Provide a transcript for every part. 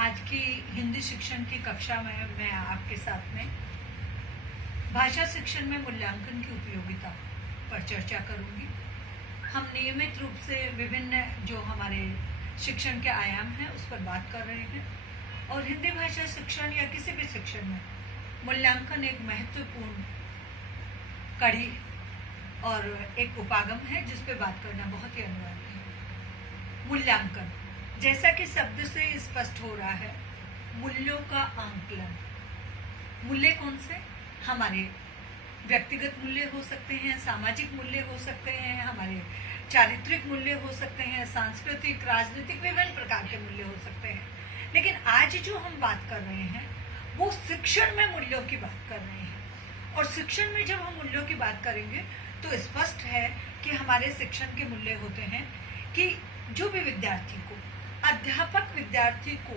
आज की हिंदी शिक्षण की कक्षा में मैं आपके साथ में भाषा शिक्षण में मूल्यांकन की उपयोगिता पर चर्चा करूंगी। हम नियमित रूप से विभिन्न जो हमारे शिक्षण के आयाम हैं उस पर बात कर रहे हैं और हिंदी भाषा शिक्षण या किसी भी शिक्षण में मूल्यांकन एक महत्वपूर्ण कड़ी और एक उपागम है जिस पे बात करना बहुत ही अनिवार्य है। मूल्यांकन जैसा कि शब्द से स्पष्ट हो रहा है, मूल्यों का आंकलन। मूल्य कौन से? हमारे व्यक्तिगत मूल्य हो सकते हैं, सामाजिक मूल्य हो सकते हैं, हमारे चारित्रिक मूल्य हो सकते हैं, सांस्कृतिक, राजनीतिक, विभिन्न प्रकार के मूल्य हो सकते हैं। लेकिन आज जो हम बात कर रहे हैं वो शिक्षण में मूल्यों की बात कर रहे हैं। और शिक्षण में जब हम मूल्यों की बात करेंगे तो स्पष्ट है कि हमारे शिक्षण के मूल्य होते हैं कि जो भी विद्यार्थी को, अध्यापक विद्यार्थी को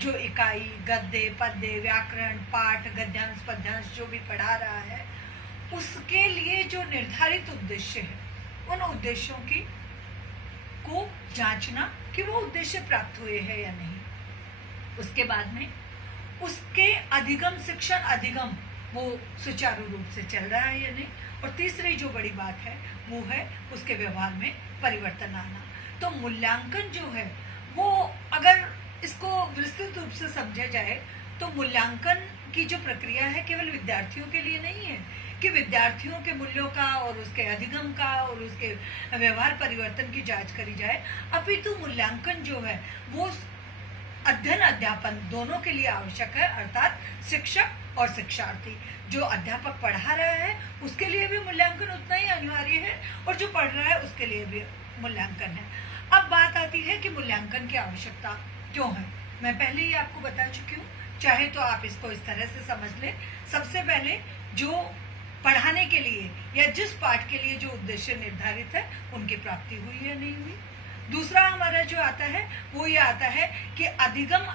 जो इकाई, गद्य, पद्य, व्याकरण, पाठ, गद्यांश, पद्यांश जो भी पढ़ा रहा है उसके लिए जो निर्धारित उद्देश्य है उन उद्देश्यों की को जांचना कि वो उद्देश्य प्राप्त हुए हैं या नहीं। उसके बाद में उसके अधिगम, शिक्षण अधिगम वो सुचारू रूप से चल रहा है या नहीं। और तीसरी जो बड़ी बात है वो है उसके व्यवहार में परिवर्तन आना। तो मूल्यांकन जो है वो अगर इसको विस्तृत रूप से समझा जाए तो मूल्यांकन की जो प्रक्रिया है केवल विद्यार्थियों के लिए नहीं है कि विद्यार्थियों के मूल्यों का और उसके अधिगम का और उसके व्यवहार परिवर्तन की जांच करी जाए, अपितु मूल्यांकन जो है वो अध्ययन अध्यापन दोनों के लिए आवश्यक है। अर्थात शिक्षक और शिक्षार्थी, जो अध्यापक पढ़ा रहा है उसके लिए भी मूल्यांकन उतना ही अनिवार्य है और जो पढ़ रहा है उसके लिए भी मूल्यांकन है। अब बात आती है कि मूल्यांकन की आवश्यकता क्यों है। मैं पहले ही आपको बता चुकी हूँ, चाहे तो आप इसको इस तरह से समझ लें। सबसे पहले जो पढ़ाने के लिए या जिस पाठ के लिए जो उद्देश्य निर्धारित है उनकी प्राप्ति हुई या नहीं हुई। दूसरा हमारा जो आता है वो ये आता है कि अधिगम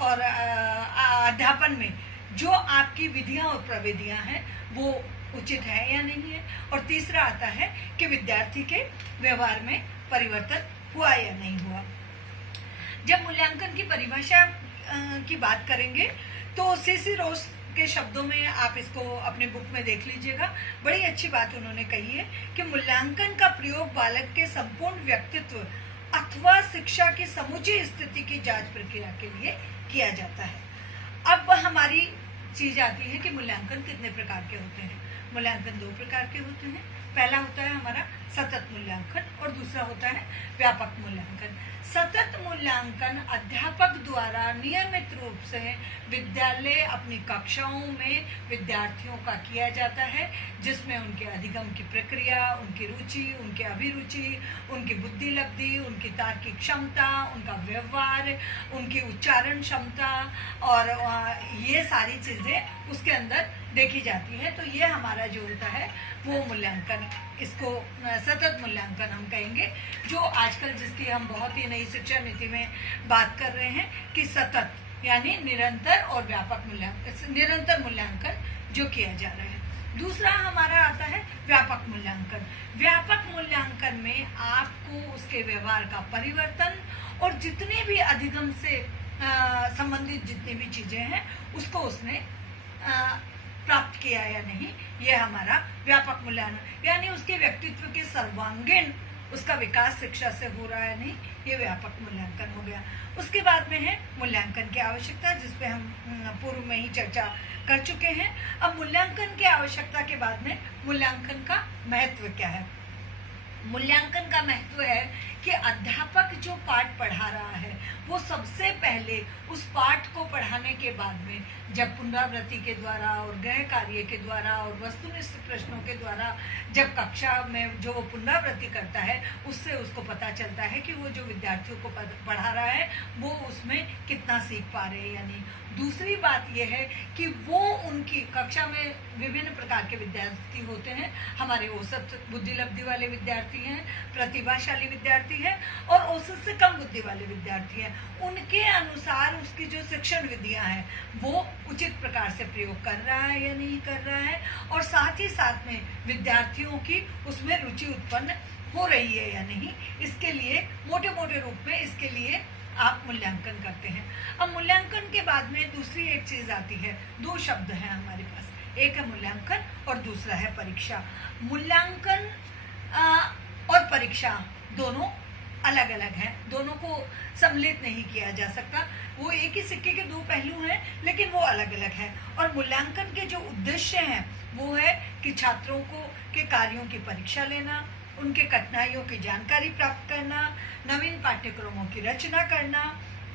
और अध्यापन में जो आपकी विधियां और प्रविधियां हैं वो उचित है या नहीं है। और तीसरा आता है कि विद्यार्थी के व्यवहार में परिवर्तन हुआ या नहीं हुआ। जब मूल्यांकन की परिभाषा की बात करेंगे तो सीसी रोज के शब्दों में आप इसको अपने बुक में देख लीजिएगा। बड़ी अच्छी बात उन्होंने कही है कि मूल्यांकन का प्रयोग बालक के संपूर्ण व्यक्तित्व अथवा शिक्षा की समूची स्थिति की जांच प्रक्रिया के लिए किया जाता है। अब हमारी चीज आती है कि मूल्यांकन कितने प्रकार के होते हैं। मूल्यांकन दो प्रकार के होते हैं। पहला होता है हमारा सतत मूल्यांकन और दूसरा होता है व्यापक मूल्यांकन। सतत मूल्यांकन अध्यापक द्वारा नियमित रूप से विद्यालय अपनी कक्षाओं में विद्यार्थियों का किया जाता है, जिसमें उनके अधिगम की प्रक्रिया, उनकी रुचि, उनकी अभिरुचि, उनकी बुद्धि लब्धि, उनकी तार्किक क्षमता, उनका व्यवहार, उनकी उच्चारण क्षमता और ये सारी चीजें उसके अंदर देखी जाती है। तो ये हमारा जो होता है वो मूल्यांकन, इसको सतत मूल्यांकन हम कहेंगे, जो आजकल जिसकी हम बहुत ही नई शिक्षा नीति में बात कर रहे हैं कि सतत यानी निरंतर और व्यापक मूल्यांकन, निरंतर मूल्यांकन जो किया जा रहा है। दूसरा हमारा आता है व्यापक मूल्यांकन। व्यापक मूल्यांकन में आपको उसके व्यवहार का परिवर्तन और जितनी भी अधिगम से संबंधित जितनी भी चीजें हैं उसको उसने प्राप्त किया या नहीं, ये हमारा व्यापक मूल्यांकन, यानी उसके व्यक्तित्व के सर्वांगीण उसका विकास शिक्षा से हो रहा है नहीं, ये व्यापक मूल्यांकन हो गया। उसके बाद में है मूल्यांकन की आवश्यकता, जिसपे हम पूर्व में ही चर्चा कर चुके हैं। अब मूल्यांकन की आवश्यकता के बाद में मूल्यांकन का महत्व क्या है। मूल्यांकन का महत्व है कि अध्यापक जो पाठ पढ़ा रहा है वो सबसे पहले उस पाठ को पढ़ाने के बाद में जब पुनरावृत्ति के द्वारा और गृह कार्य के द्वारा और वस्तुनिष्ठ प्रश्नों के द्वारा जब कक्षा में जो वो पुनरावृत्ति करता है उससे उसको पता चलता है कि वो जो विद्यार्थियों को पढ़ा रहा है वो उसमें कितना सीख पा रहे हैं या नहीं। दूसरी बात यह है कि वो उनकी कक्षा में विभिन्न प्रकार के विद्यार्थी होते हैं। हमारे औसत बुद्धि लब्धि वाले विद्यार्थी हैं, प्रतिभाशाली विद्यार्थी हैं और औसत से कम बुद्धि वाले विद्यार्थी हैं। उनके अनुसार उसकी जो शिक्षण विधियां हैं वो उचित प्रकार से प्रयोग कर रहा है या नहीं कर रहा है, और साथ ही साथ में विद्यार्थियों की उसमें रुचि उत्पन्न हो रही है या नहीं। इसके लिए मोटे मोटे रूप में इसके लिए आप मूल्यांकन करते हैं। अब मूल्यांकन के बाद में दूसरी एक चीज आती है, दो शब्द हैं हमारे पास, एक है मूल्यांकन और दूसरा है परीक्षा। मूल्यांकन और परीक्षा दोनों अलग अलग हैं, दोनों को सम्मिलित नहीं किया जा सकता। वो एक ही सिक्के के दो पहलू हैं, लेकिन वो अलग अलग है। और मूल्यांकन के जो उद्देश्य हैं वो है कि छात्रों को के कार्यों की परीक्षा लेना, उनके कठिनाइयों की जानकारी प्राप्त करना, नवीन पाठ्यक्रमों की रचना करना,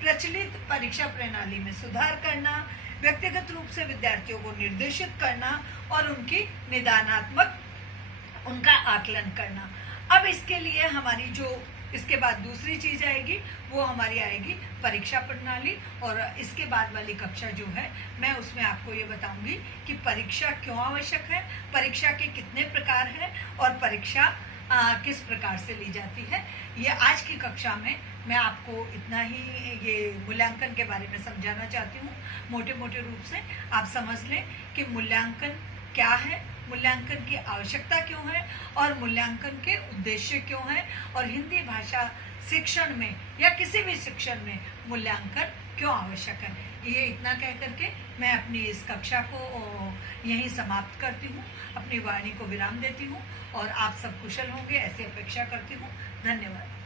प्रचलित परीक्षा प्रणाली में सुधार करना, व्यक्तिगत रूप से विद्यार्थियों को निर्देशित करना और उनकी निदानात्मक उनका आकलन करना। अब इसके लिए हमारी जो इसके बाद दूसरी चीज आएगी वो हमारी आएगी परीक्षा प्रणाली। और इसके बाद वाली कक्षा जो है मैं उसमें आपको ये बताऊंगी कि परीक्षा क्यों आवश्यक है, परीक्षा के कितने प्रकार हैं और परीक्षा किस प्रकार से ली जाती है। ये आज की कक्षा में मैं आपको इतना ही ये मूल्यांकन के बारे में समझाना चाहती हूँ। मोटे मोटे रूप से आप समझ लें कि मूल्यांकन क्या है, मूल्यांकन की आवश्यकता क्यों है और मूल्यांकन के उद्देश्य क्यों है, और हिंदी भाषा शिक्षण में या किसी भी शिक्षण में मूल्यांकन क्यों आवश्यक है। ये इतना कह करके मैं अपनी इस कक्षा को यहीं समाप्त करती हूँ, अपनी वाणी को विराम देती हूँ और आप सब कुशल होंगे ऐसी अपेक्षा करती हूँ। धन्यवाद।